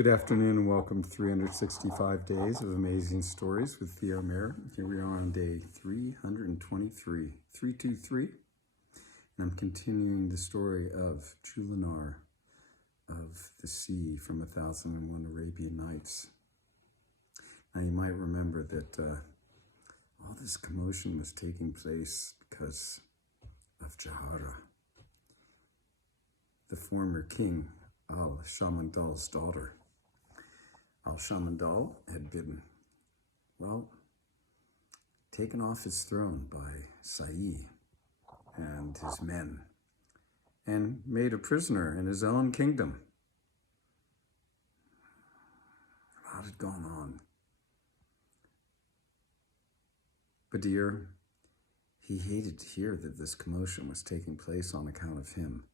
Good afternoon and welcome to 365 Days of Amazing Stories with Theo Mayer. Here we are on day 323, and I'm continuing the story of Jullanar of the sea from 1001 Arabian Nights. Now you might remember that all this commotion was taking place because of Jahara, the former king Al-Shamandal's daughter. Al-Shamandal had been, taken off his throne by Sa'i and his men and made a prisoner in his own kingdom. A lot had gone on. Badir, he hated to hear that this commotion was taking place on account of him.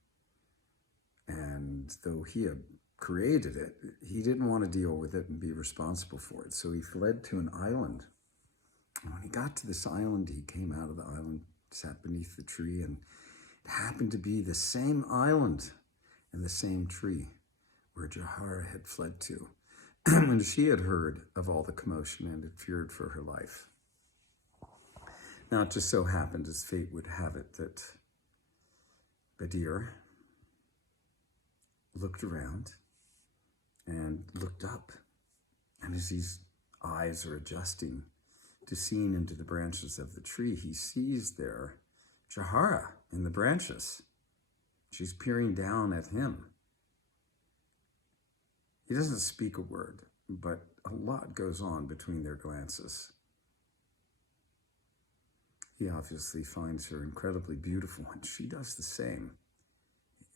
And though he had created it, he didn't want to deal with it and be responsible for it. So he fled to an island. And when he got to this island, he came out of the island, sat beneath the tree, and it happened to be the same island and the same tree where Jahara had fled to. And she had heard of all the commotion and had feared for her life. Now it just so happened, as fate would have it, that Badir looked around and looked up. And as his eyes are adjusting to seeing into the branches of the tree, he sees there Jahara in the branches. She's peering down at him. He doesn't speak a word, but a lot goes on between their glances. He obviously finds her incredibly beautiful, and she does the same.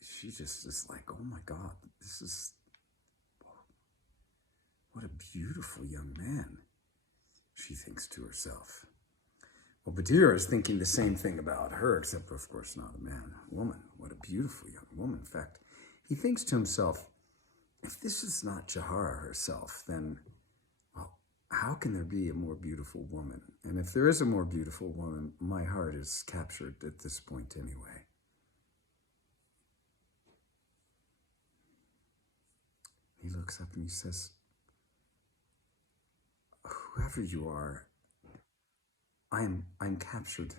She just is like, oh my God, what a beautiful young man, she thinks to herself. Well, Badir is thinking the same thing about her, except of course not a man, a woman. What a beautiful young woman. In fact, he thinks to himself, if this is not Jahara herself, then, well, how can there be a more beautiful woman? And if there is a more beautiful woman, my heart is captured at this point anyway. He looks up and he says, whoever you are, I'm captured.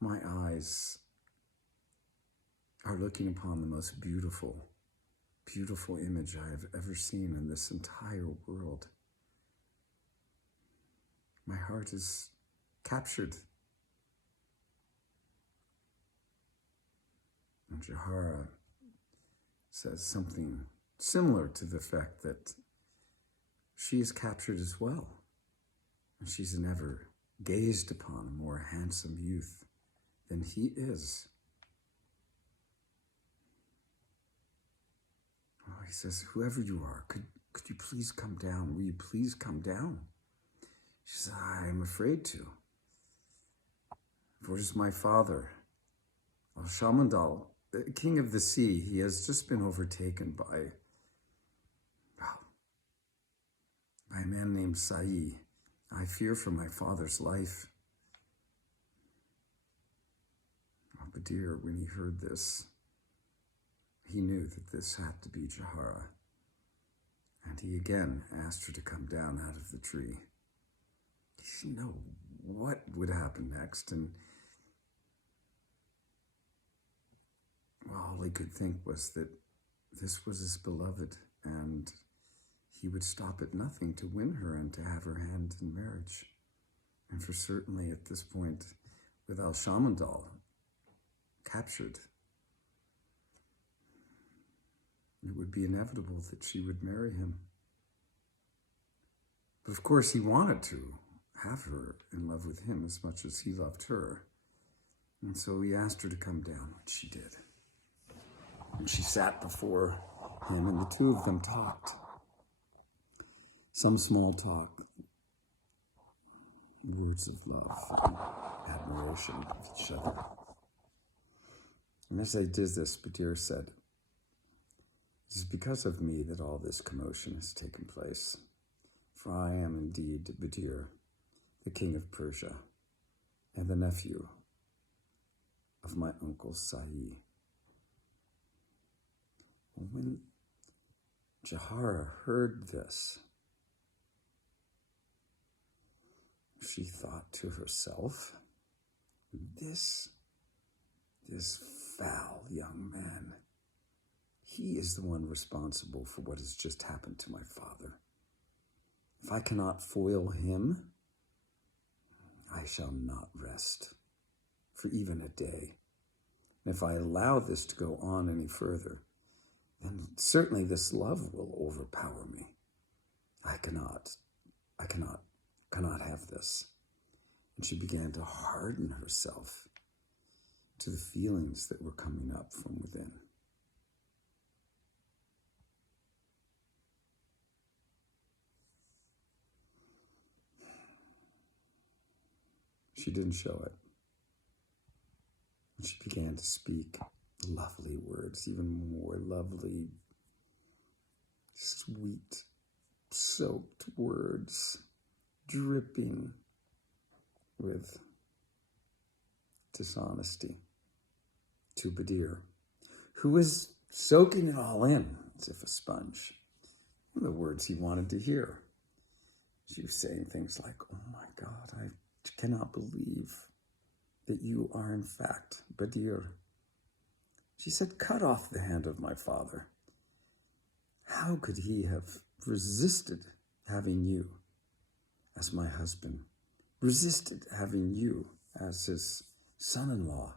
My eyes are looking upon the most beautiful image I have ever seen in this entire world. My heart is captured. And Jahara says something similar to the fact that she is captured as well. And she's never gazed upon a more handsome youth than he is. Oh, he says, whoever you are, could you please come down? Will you please come down? She says, I am afraid to. For it is my father, Al-Shamandal, the king of the sea. He has just been overtaken by a man named Sa'i. I fear for my father's life. Badir, when he heard this, he knew that this had to be Jahara. And he again asked her to come down out of the tree. He didn't know what would happen next, and all he could think was that this was his beloved, and he would stop at nothing to win her and to have her hand in marriage. And for certainly at this point, with Al-Shamandal captured, it would be inevitable that she would marry him. But of course he wanted to have her in love with him as much as he loved her. And so he asked her to come down, which she did. And she sat before him, and the two of them talked. Some small talk, words of love and admiration of each other. And as they did this, Badir said, it is because of me that all this commotion has taken place. For I am indeed Badir, the king of Persia, and the nephew of my uncle Sa'i. When Jahara heard this. She thought to herself, this foul young man, he is the one responsible for what has just happened to my father. If I cannot foil him, I shall not rest for even a day. And if I allow this to go on any further, then certainly this love will overpower me. I cannot have this. And she began to harden herself to the feelings that were coming up from within. She didn't show it. And she began to speak lovely words, even more lovely, sweet, soaked words, dripping with dishonesty to Badir, who was soaking it all in as if a sponge. And the words he wanted to hear. She was saying things like, oh my God, I cannot believe that you are in fact Badir. She said, cut off the hand of my father. How could he have resisted having you as my husband, resisted having you as his son-in-law?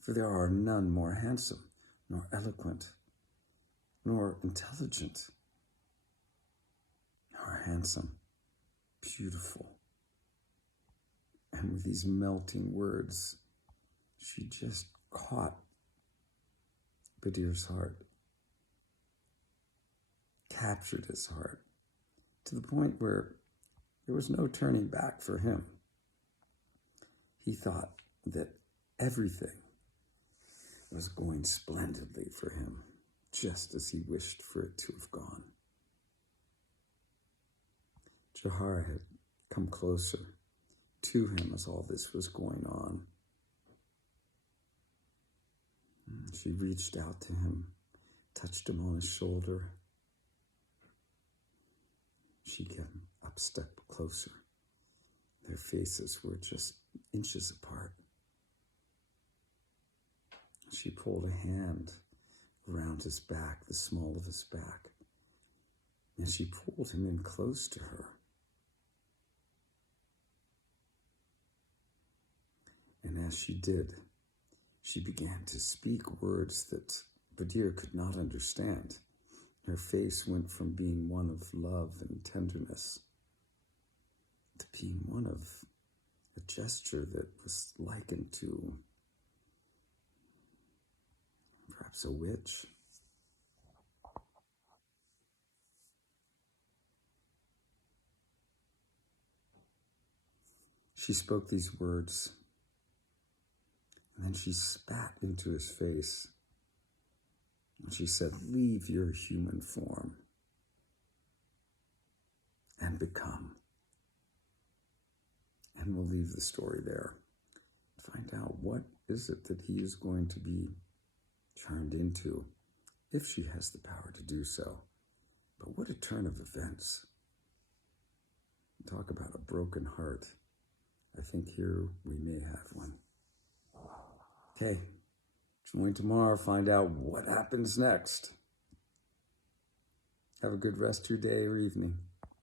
For there are none more handsome, nor eloquent, nor intelligent, nor handsome, beautiful. And with these melting words, she just caught Badir's heart, captured his heart, to the point where there was no turning back for him. He thought that everything was going splendidly for him, just as he wished for it to have gone. Jahara had come closer to him as all this was going on. She reached out to him, touched him on his shoulder. She came up a step closer. Their faces were just inches apart. She pulled a hand around his back, the small of his back, and she pulled him in close to her. And as she did, she began to speak words that Badir could not understand. Her face went from being one of love and tenderness to being one of a gesture that was likened to perhaps a witch. She spoke these words, and then she spat into his face. And she said, leave your human form and become. And we'll leave the story there. Find out what is it that he is going to be turned into, if she has the power to do so. But what a turn of events. Talk about a broken heart. I think here we may have one. Okay, join tomorrow, find out what happens next. Have a good rest of your day or evening.